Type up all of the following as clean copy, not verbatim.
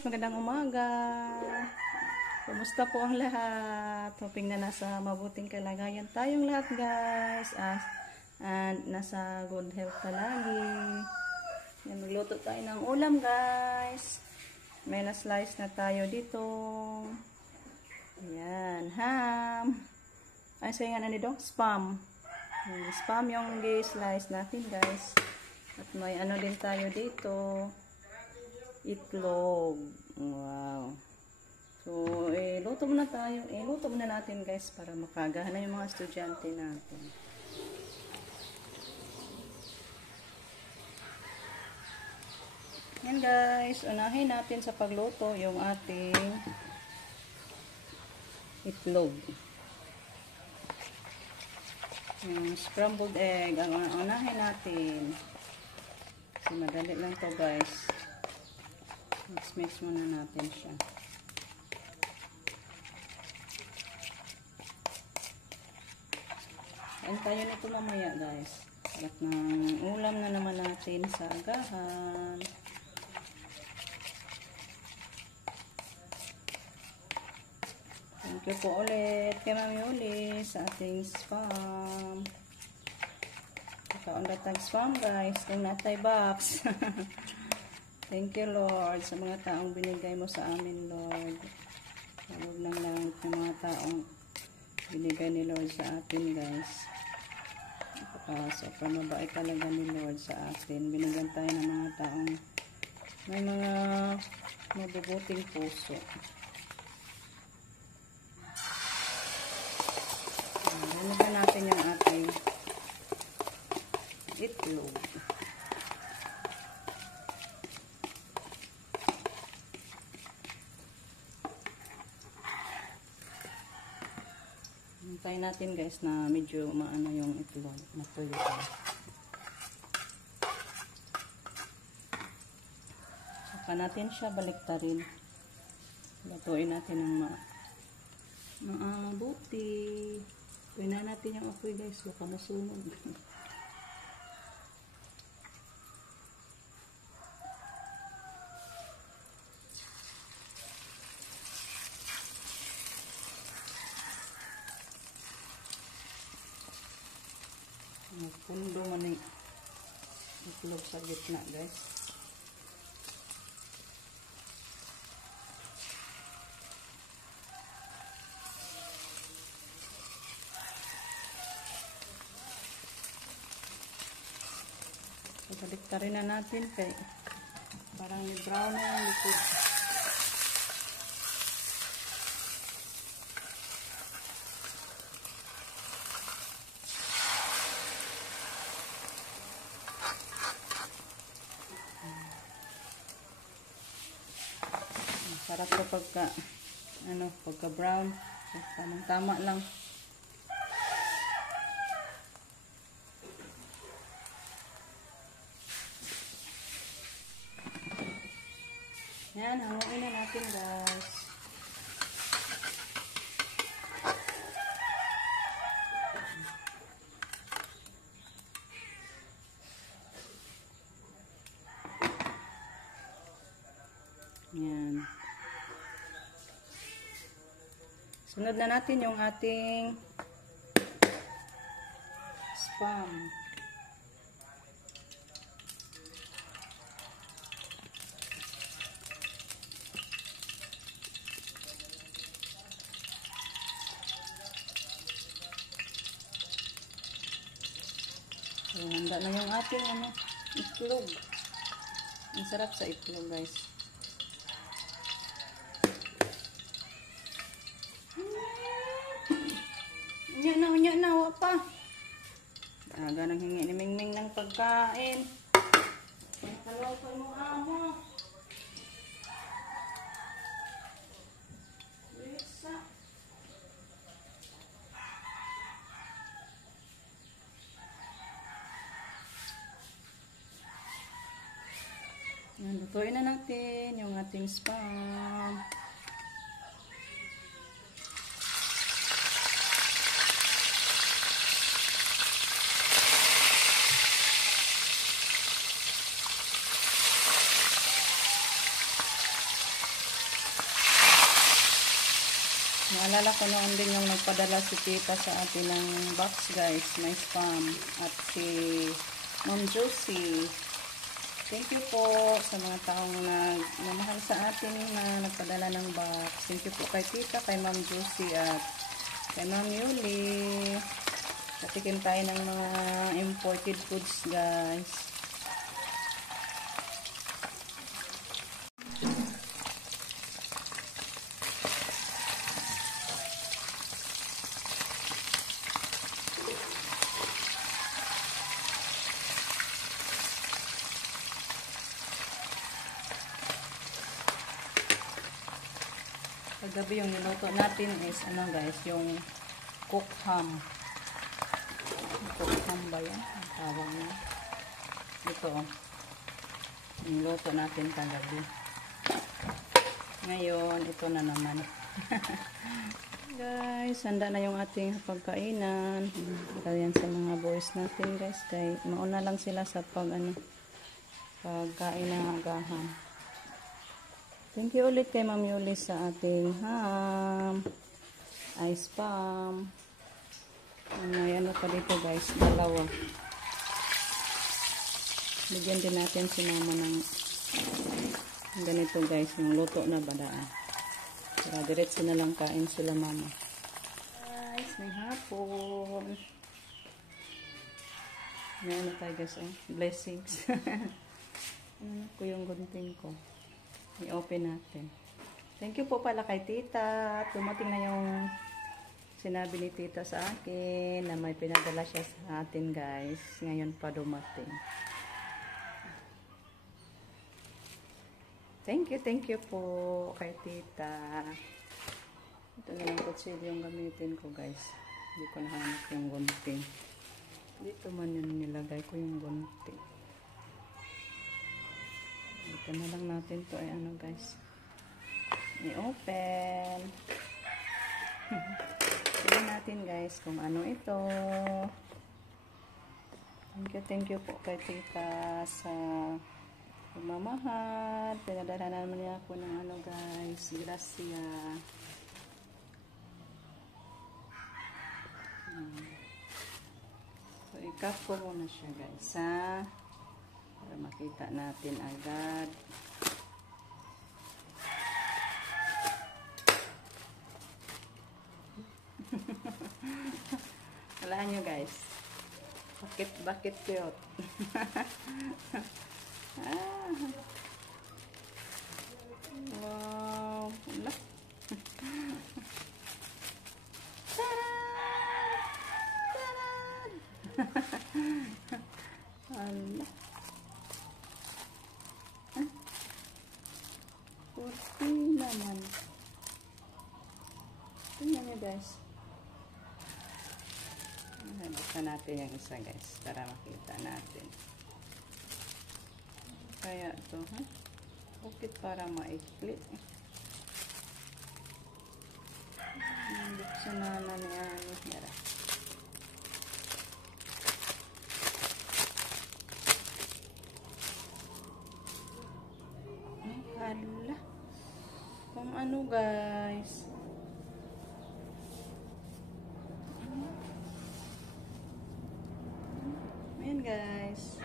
magandang umaga. Kumusta po ang lahat? Hoping na nasa mabuting kalagayan tayong lahat, guys. And nasa good health palagi. Yan, magluto tayo ng ulam, guys. May na-slice na tayo dito. Yan, ham. Ay, sayo nga na nito? Spam. Spam yung di-slice natin, guys. At may ano din tayo dito. Itlog. Wow. So, luto muna tayo. Luto muna natin, guys, para makagahan na yung mga estudyante natin. Yan, guys. Unahin natin sa pagluto yung ating itlog. Yung scrambled egg. Ang unahin natin. Kasi madali lang to, guys. Mix muna natin siya. Kain tayo nito mamaya, guys. Sarap ng ulam na naman natin sa agahan. Thank you po ulit kay Mami Uli sa ating spam. Kakaon natag spam, guys. Kung natay box. Thank you, Lord, sa mga taong binigay mo sa amin, Lord. Huwag ng langit ng mga taong binigay ni Lord sa atin, guys. Sobrang mabait talaga ni Lord sa atin. Binigyan tayo ng mga taong may mga mabubuting puso. Nalagyan natin yung ating itlog. Hintayin natin, guys, na medyo maano yung itlog. Matuyo pa. Saka natin siya baliktarin. Lutuin natin ng maabuti. Tuloy na natin yung apoy, guys. Baka masunog. Pundo man yung itlog sa gitna, guys. Baliktarin na natin kay parang may brown na yung likod. Sarap ko pagka brown. Tamang-tama lang. Yan, hanguin na natin, guys. Yan. Sunod na natin yung ating spam. So, handa na yung ating itlog. Ang sarap sa itlog, guys. Unya na, wapa. Aga nang hingi ni Mingming ng pagkain. Kalawpan mo, amo. Lisa. Lutuin na natin yung ating spam. Naalala ko noon din yung nagpadala si tita sa atin ng box guys. May spam. At si Ma'am Josie. Thank you po sa mga taong nagmamahal sa atin na nagpadala ng box. Thank you po kay tita, kay Ma'am Josie at kay Ma'am Yuli. Patikim tayo ng mga imported foods guys. Paggabi yung niluto natin is ano guys, yung cook ham. Cook ham ba yan? Ang tawag na. Ito oh. Niluto natin kagabi. Ngayon, ito na naman. Guys, handa na yung ating pagkainan. Kaya sa mga boys natin guys. Kaya mauna lang sila sa pagkain ng agahan. Thank you ulit kay Ma'am Yuli sa ating ham, ice spam. May ano pa dito guys, dalawa. Bigyan din natin si mama ng ganito guys, yung luto na badaan. Para diretso na lang kain sila mama. Guys, may hapon. May ano tayo guys, oh, blessings. Ano ko yung gunting ko. I-open natin. Thank you po pala kay tita. Dumating na yung sinabi ni tita sa akin na may pinadala siya sa atin guys. Ngayon pa dumating. Thank you po kay tita. Ito na lang kutsilyo yung gamitin ko guys. Hindi ko nahanap yung gunting. Dito man yun nilagay ko yung gunting. Ito na lang natin to ay ano guys. I-open. Tignan natin guys kung ano ito. Thank you po kay tita sa pagmamahal. Pinadala naman niya ako ng ano guys. Gracia. So i-cut ko muna siya guys ha. Para makita natin agad. Walaan nyo guys. Bakit cute. Wow. Wala. Taran! Wala. Kurti naman. Tingnan nyo guys. Buksan natin yung isa guys para makita natin. Kaya ito ha. Bakit para maikli? Buksan na niya ano. Yara. Hala. Kung ano guys. Ayan guys.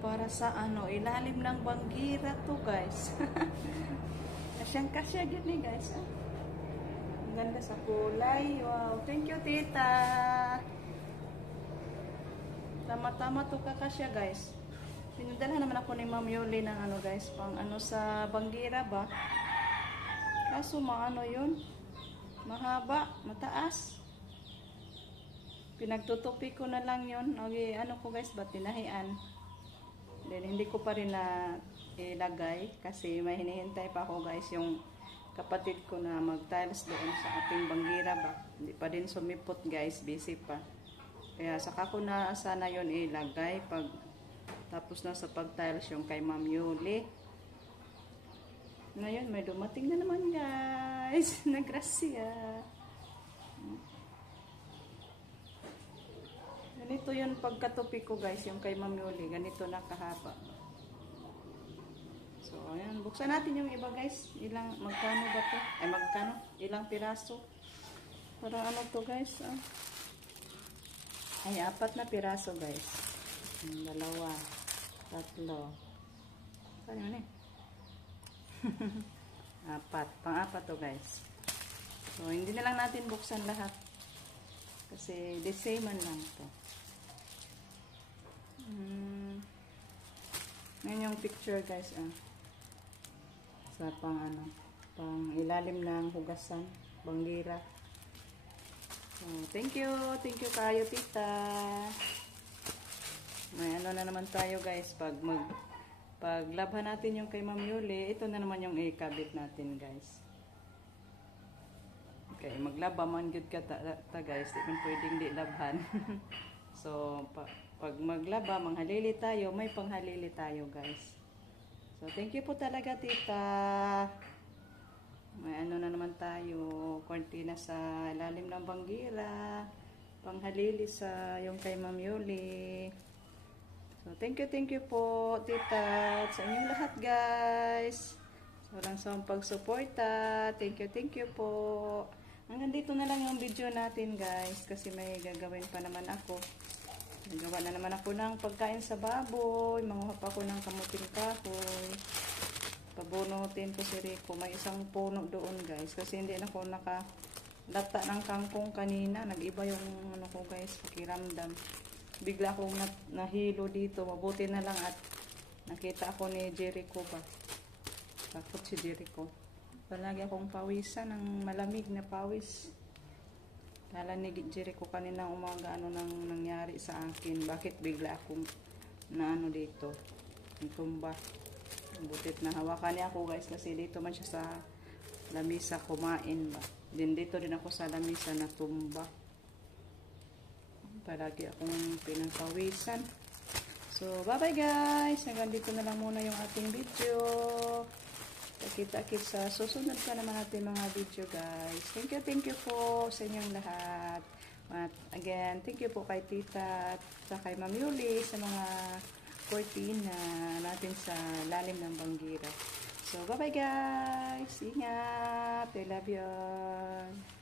Para sa ano, ilalim ng banggira to guys. Kasyang-kasya din guys. Ang ganda sa kulay. Wow. Thank you tita. Tama-tama to kakasya guys. Pinadala naman ako ni Ma'am Yuli ng ano guys, pang ano sa banggira ba? Kaso maano yun? Mahaba, mataas. Pinagtutupi ko na lang yun. Okay, ano ko guys, ba't tinahian? Then hindi ko pa rin na ilagay kasi may hinihintay pa ako guys yung kapatid ko na mag-tiles doon sa ating banggira ba. Hindi pa din sumipot guys, busy pa. Kaya saka ko na sana yun ilagay pag tapos na sa pag-tiles yung kay Ma'am Yuli. Ngayon may dumating na naman guys. Nagrasya. Ganito yun pagkatupi ko guys yung kay Ma'am Yuli. Ganito na kahaba. So, ayan. Buksan natin yung iba, guys. Magkano ba to? Ay, magkano? Ilang piraso? Parang ano to, guys? Ah. Ay, 4 na piraso, guys. 2, 3. Saan yun eh? 4. Pang-4 to, guys. So, hindi na lang natin buksan lahat. Kasi, the same man lang to. Ngayon yung picture, guys, ah. Sa pang ilalim ng hugasan, bangira. So, thank you kayo, tita. May ano na naman tayo, guys, paglabhan natin yung kay Ma'am Yuli, ito na naman yung ikabit natin, guys. Okay, maglaba man good ka ta guys, di man pwedeng di labhan. So, pag maglaba, manghalili tayo, may panghalili tayo, guys. So, thank you po talaga, tita. May ano na naman tayo, kortina sa ilalim ng banggira, panghalili sa yung kay Ma'am Yuli. So, thank you po, tita, at sa inyong lahat, guys. So, walang sawang pagsuporta. Thank you po. Hanggang dito na lang yung video natin, guys, kasi may gagawin pa naman ako. Nagawa na naman ako ng pagkain sa baboy. Manguha pa ako ng kamuting kahoy. Pabunutin ko si Rico. May isang puno doon, guys. Kasi hindi na ako nakalata ng kangkong kanina. Nag-iba yung ano ko, guys, pakiramdam. Bigla akong nahilo dito. Mabuti na lang at nakita ako ni Jericho ba. Takot si Jericho. Palagi akong pawisan ng malamig na pawis. Kala ni Jericho kanina umaga ano nang nangyari sa akin. Bakit bigla akong naano dito? Tumba. Butit na hawakan niya ako, guys, kasi dito man siya sa lamisa kumain ba. Din dito din ako sa lamisa na tumba. Palagi akong pinagpawisan. So, bye-bye, guys. Hanggang dito na lang muna yung ating video. Kita-kits sa susunod pa naman natin mga video, guys. Thank you po sa inyong lahat. At again, thank you po kay tita at kay Ma'am Yuli sa mga cortina natin sa lalim ng banggira. So, bye-bye, guys. Ingat. I love you all.